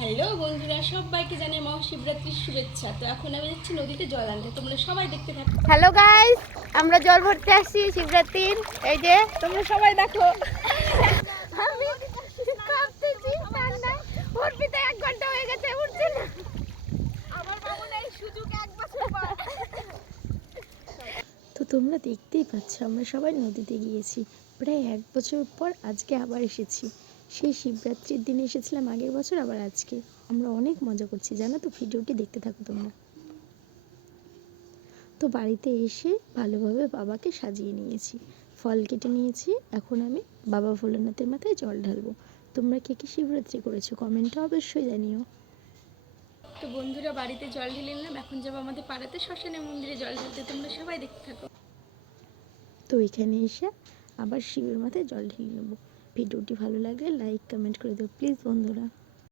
Hello বন্ধুরা, সবাইকে জানাই মহাশিবরাত্রির শুভেচ্ছা। তো এখন আমি যাচ্ছি নদীতে জল আনতে, তোমরা সবাই দেখতে থাকো। হ্যালো গাইস, আমরা জল ভরতে আসছি শিবরাত্রির। এই যে তোমরা সবাই দেখো, আমি কাঁপতেছি ঠান্ডায়। উঠতে 1 ঘন্টা হয়ে গেছে, উঠছে না। আমার বাবু নাই, সুযোগ 1 বছর পর। তো তোমরা দেখতেই পাচ্ছ আমরা সবাই নদীতে গিয়েছি। প্রায় 1 বছর পর আজকে আবার এসেছি। সেই শিবরাত্রির দিনে এসেছিলাম আগের বছর, আবার আজকে। আমরা অনেক মজা করছি জানো তো, ভিডিওটি দেখতে থাকো তোমরা। তো বাড়িতে এসে ভালোভাবে বাবাকে সাজিয়ে নিয়েছি, ফল কেটে নিয়েছি। এখন আমি বাবা ভোলেনাথের মাথায় জল ঢালবো। তোমরা কে কে শিবরাত্রি করেছো কমেন্টে অবশ্যই জানিও। তো বন্ধুরা, বাড়িতে জল ঢেলে নিলাম, এখন যাবো আমাদের পাড়াতে শ্মশানে মন্দিরে জল ঢালতে। তোমরা সবাই দেখতে থাকো। তো এখানে এসে আবার শিবের মাথায় জল ঢেলে নেবো। ভিডিওটি ভালো লাগলে লাইক কমেন্ট করে দেবো প্লিজ বন্ধুরা।